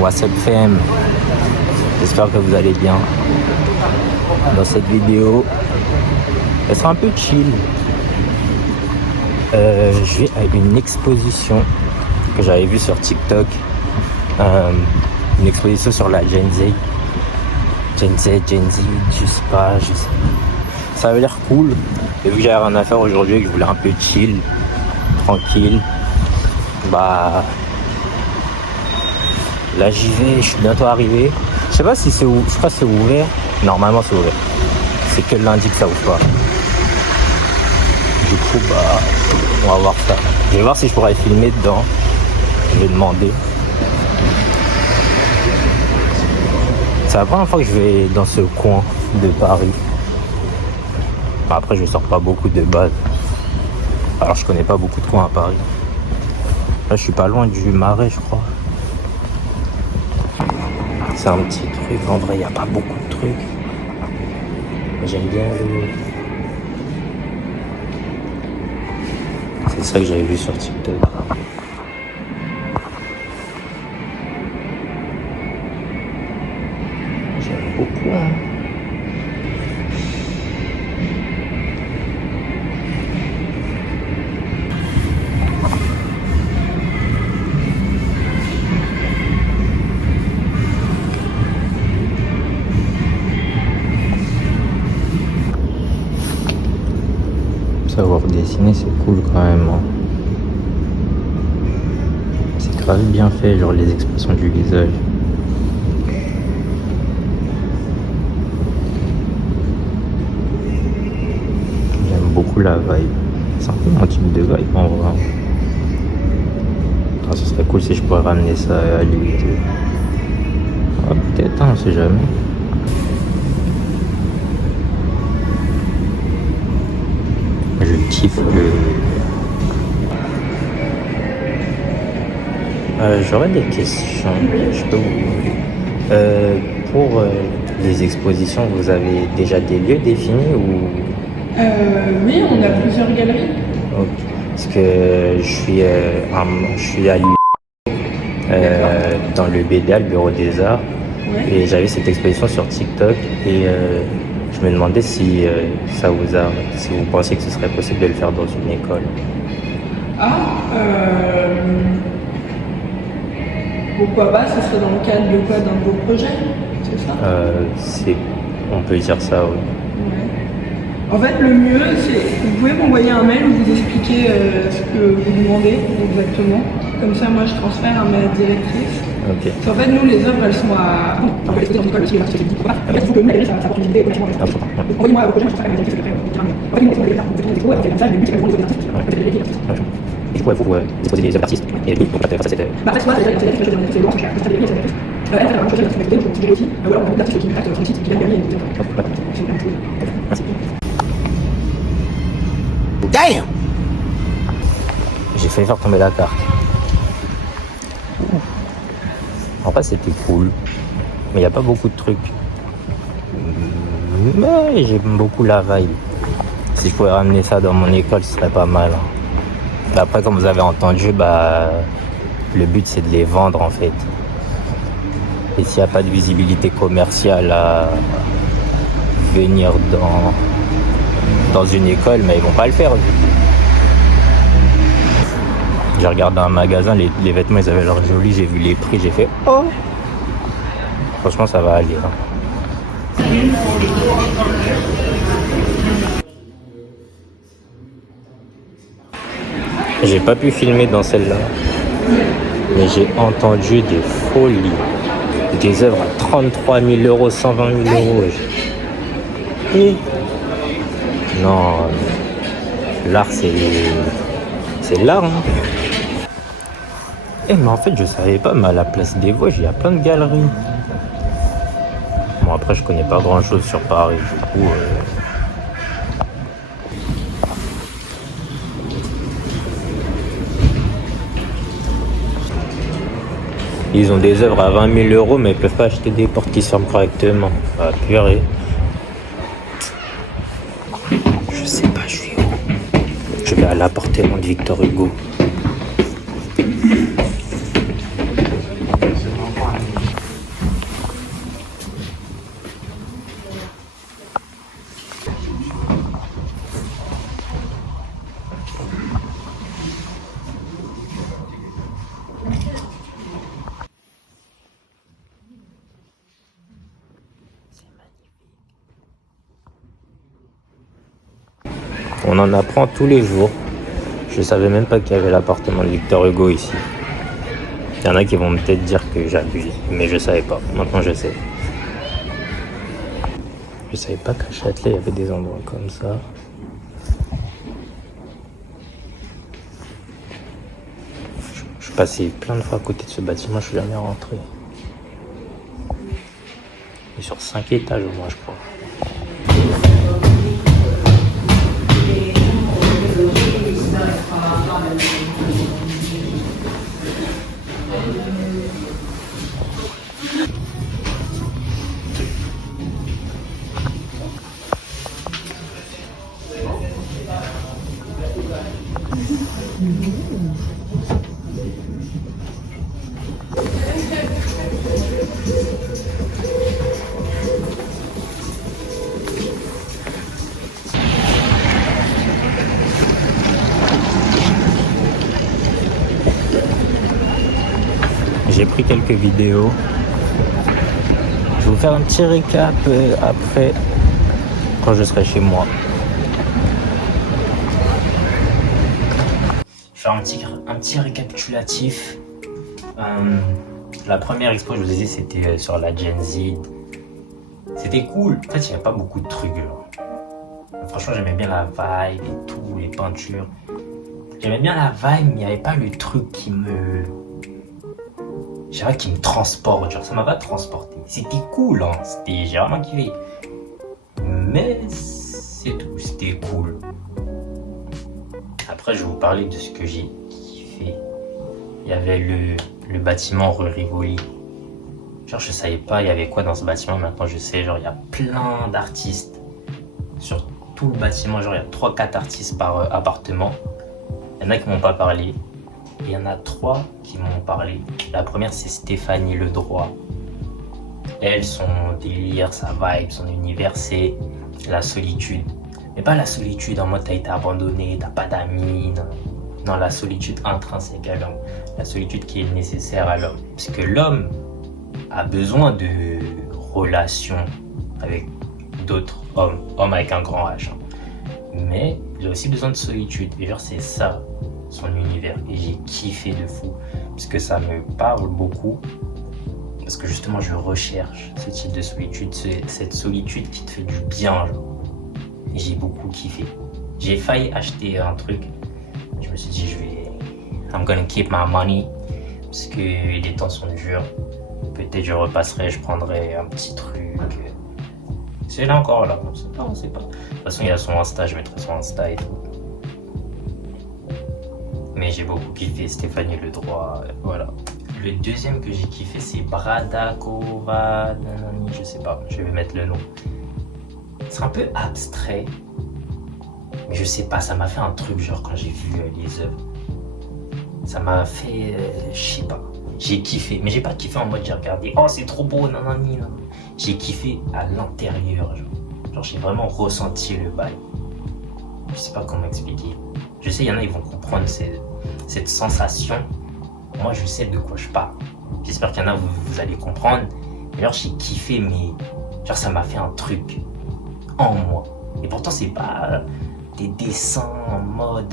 What's up fam? J'espère que vous allez bien. Dans cette vidéo, elle sera un peu chill. Je vais à une exposition que j'avais vue sur TikTok. Une exposition sur la Gen Z, je sais pas. Ça avait l'air cool. Et vu que j'avais rien à faire aujourd'hui et que je voulais un peu chill, tranquille, bah là j'y vais, je suis bientôt arrivé. Je sais pas si c'est ouvert, je crois que c'est ouvert. Normalement c'est ouvert. C'est que lundi que ça ouvre pas. Du coup bah on va voir ça. Je vais voir si je pourrais filmer dedans. Je vais demander. C'est la première fois que je vais dans ce coin de Paris. Après je sors pas beaucoup de base. Alors je connais pas beaucoup de coins à Paris. Là je suis pas loin du Marais je crois. C'est un petit truc, en vrai il n'y a pas beaucoup de trucs. Mais j'aime bien le... C'est ça que j'avais vu sur TikTok. J'aime beaucoup hein. Savoir dessiner c'est cool quand même hein. C'est grave bien fait, genre les expressions du visage. J'aime beaucoup la vibe. C'est un peu mon type de vibe en vrai. Ah, ce serait cool si je pourrais ramener ça à lui. Ah, peut-être, hein, on sait jamais. Je kiffe le... J'aurais des questions. Je peux vous... pour les expositions, vous avez déjà des lieux définis ou... Oui, on a plusieurs galeries. Okay. Parce que je suis à Lyon, dans le BDA, le Bureau des Arts. Ouais. Et j'avais cette exposition sur TikTok et je me demandais si si vous pensiez que ce serait possible de le faire dans une école. Pourquoi pas, ce serait dans le cadre de quoi, d'un beau projet, c'est ça? On peut dire ça, oui. Ouais. En fait, le mieux, c'est vous pouvez m'envoyer un mail où vous expliquez ce que vous demandez exactement. Comme ça, moi, je transfère à ma directrice. Ok. En fait, nous, les œuvres, elles sont à... On peut les exposer dans une école aussi, les artistes, pourquoi pas. En fait, il faut que nous, la galerie, ça apporte une idée relativement importante. Envoyez-moi vos projets, je transfère à ma directrice, en fait, nous, on fait des expo, et on fait comme ça, le but, c'est vraiment des artistes. Et du coup, il faut exposer des œuvres d'artistes. Et donc, on va faire ça, c'est... Bah, après, soit, c'est la directrice, c'est Laurence, c'est la directrice, elle fait un projet d'artiste, donc c'est aussi, ou alors, on a beaucoup d'artistes qui contactent sur le site, qui viennent gagner, Merci. Damn! J'ai failli faire tomber la carte. En vrai, c'était cool. Mais il n'y a pas beaucoup de trucs. Mais j'aime beaucoup la vibe. Si je pouvais ramener ça dans mon école, ce serait pas mal. Après, comme vous avez entendu, le but c'est de les vendre en fait. Et s'il n'y a pas de visibilité commerciale à venir dans une école, mais ils vont pas le faire. J'ai regardé un magasin, les vêtements ils avaient l'air jolis, j'ai vu les prix, j'ai fait oh. Franchement ça va aller. Hein. J'ai pas pu filmer dans celle-là, mais j'ai entendu des folies. Des œuvres à 33 000 €, 120 000 €. Et non, l'art c'est l'art. Hein. Mais en fait je savais pas, mais à la place des Vosges il y a plein de galeries. Bon après je connais pas grand chose sur Paris du coup. Ils ont des œuvres à 20 000 € mais ils peuvent pas acheter des portes qui se ferment correctement. Ah purée. Je sais pas, je suis où. Je vais à l'appartement de Victor Hugo. On en apprend tous les jours. Je savais même pas qu'il y avait l'appartement de Victor Hugo ici. Il y en a qui vont peut-être dire que j'abuse, mais je savais pas. Maintenant je sais. Je savais pas qu'à Châtelet il y avait des endroits comme ça. Je suis passé plein de fois à côté de ce bâtiment, je suis jamais rentré. Il est sur 5 étages au moins, je crois. J'ai pris quelques vidéos. Je vais vous faire un petit récap après, quand je serai chez moi. Je vais faire un petit récapitulatif. La première expo, je vous ai dit, c'était sur la Gen Z. C'était cool. En fait, il n'y avait pas beaucoup de trucs. Franchement, j'aimais bien la vibe et tout, les peintures. J'aimais bien la vibe, mais il n'y avait pas le truc qui me transporte. Genre, ça m'a pas transporté. C'était cool, hein. J'ai vraiment kiffé. Mais c'est tout, c'était cool. Après, je vais vous parler de ce que j'ai kiffé. Il y avait le bâtiment rue Rivoli. Genre, je savais pas il y avait quoi dans ce bâtiment. Maintenant, je sais. Genre, il y a plein d'artistes sur tout le bâtiment. Genre, il y a 3-4 artistes par appartement. Il y en a qui m'ont pas parlé. Et il y en a 3 qui m'ont parlé. La première, c'est Stéphanie Ledroit. Elle, son délire, sa vibe, son univers, c'est la solitude. Mais pas la solitude en mode t'as été abandonné, t'as pas d'amis. Non, la solitude intrinsèque à l'homme. La solitude qui est nécessaire à l'homme. Parce que l'homme a besoin de relations avec d'autres hommes. Hommes avec un grand H. Mais il a aussi besoin de solitude. Et genre, c'est ça, son univers. Et j'ai kiffé de fou. Parce que ça me parle beaucoup. Parce que justement, je recherche ce type de solitude. Cette solitude qui te fait du bien, genre. Et j'ai beaucoup kiffé. J'ai failli acheter un truc. Je me suis dit, I'm gonna keep my money. Parce que les temps sont durs. Peut-être je repasserai, je prendrai un petit truc. C'est là encore là. On sait pas. De toute façon, il y a son Insta, je mettrai son Insta et tout. Mais j'ai beaucoup kiffé Stéphanie Ledroit. Voilà. Le deuxième que j'ai kiffé, c'est Bradakova. Je sais pas, je vais mettre le nom. C'est un peu abstrait, mais je sais pas, ça m'a fait un truc genre quand j'ai vu les œuvres. Ça m'a fait, je sais pas, j'ai kiffé, mais j'ai pas kiffé en mode j'ai regardé, oh c'est trop beau, non. J'ai kiffé à l'intérieur, genre j'ai vraiment ressenti le bail. Je sais pas comment expliquer. Je sais, il y en a, ils vont comprendre cette sensation. Moi, je sais de quoi je parle. J'espère qu'il y en a, vous allez comprendre. D'ailleurs, j'ai kiffé, mais genre ça m'a fait un truc en moi. Et pourtant, c'est pas des dessins en mode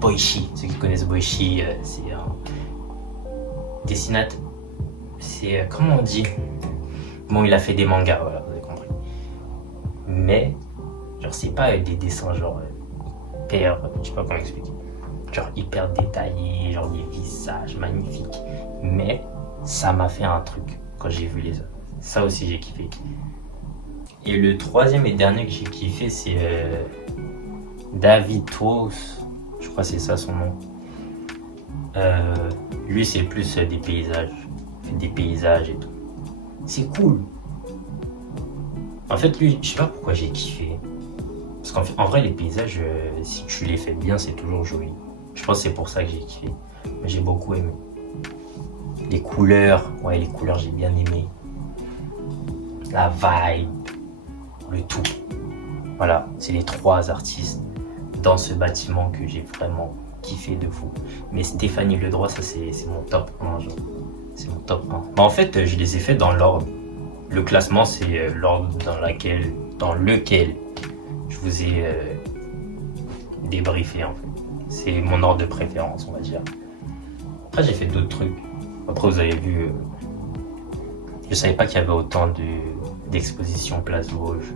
Boichi. Ceux qui connaissent Boichi, c'est un dessinateur. C'est, comment on dit? Bon, il a fait des mangas, voilà, vous avez compris. Mais, genre, c'est pas des dessins, genre, hyper, je sais pas comment expliquer. Genre, hyper détaillés, genre, des visages magnifiques. Mais, ça m'a fait un truc quand j'ai vu les œuvres. Ça aussi, j'ai kiffé. Et le troisième et dernier que j'ai kiffé, c'est David Toos. Je crois que c'est ça son nom. Lui, c'est plus des paysages. Des paysages et tout. C'est cool. En fait, lui, je sais pas pourquoi j'ai kiffé. Parce qu'en vrai, les paysages, si tu les fais bien, c'est toujours joli. Je pense que c'est pour ça que j'ai kiffé. Mais j'ai beaucoup aimé. Les couleurs, ouais, les couleurs, j'ai bien aimé. La vibe. Le tout. Voilà, c'est les 3 artistes dans ce bâtiment que j'ai vraiment kiffé de fou. Mais Stéphanie Ledroit, ça c'est mon top 1. Genre. C'est mon top 1. Bah, en fait, je les ai fait dans l'ordre. Le classement, c'est l'ordre dans lequel je vous ai débriefer en fait. C'est mon ordre de préférence, on va dire. Après, j'ai fait d'autres trucs. Après, vous avez vu, je savais pas qu'il y avait autant d'expositions Place Vosges.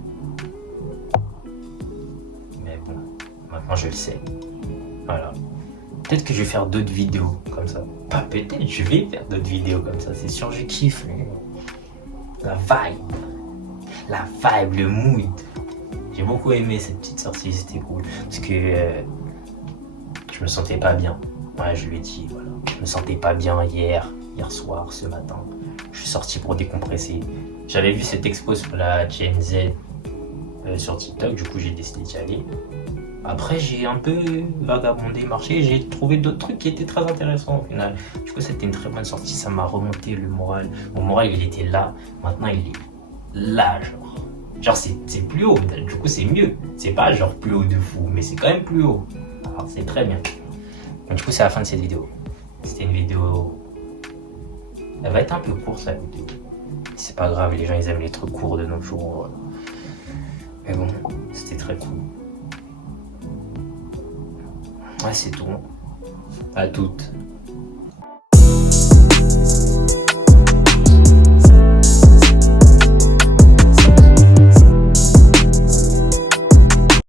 Mais bon, maintenant je le sais. Voilà. Peut-être que je vais faire d'autres vidéos comme ça. Pas peut-être, je vais faire d'autres vidéos comme ça. C'est sûr, je kiffe. La vibe. La vibe, le mood. J'ai beaucoup aimé cette petite sortie, c'était cool. Parce que je me sentais pas bien. Ouais, je lui ai dit, voilà. Je me sentais pas bien hier soir, ce matin. Je suis sorti pour décompresser. J'avais vu cette expo sur la Gen Z sur TikTok, du coup j'ai décidé d'y aller. Après j'ai un peu vagabondé, marché, j'ai trouvé d'autres trucs qui étaient très intéressants au final. Du coup c'était une très bonne sortie, ça m'a remonté le moral. Mon moral il était là, maintenant il est là genre. Genre c'est plus haut, du coup c'est mieux. C'est pas genre plus haut de fou, mais c'est quand même plus haut. Alors c'est très bien. Donc, du coup c'est la fin de cette vidéo. C'était une vidéo... Elle va être un peu courte la vidéo. C'est pas grave, les gens ils aiment les trucs courts de nos jours. Mais bon, c'était très cool. Ouais, c'est tout. À toutes.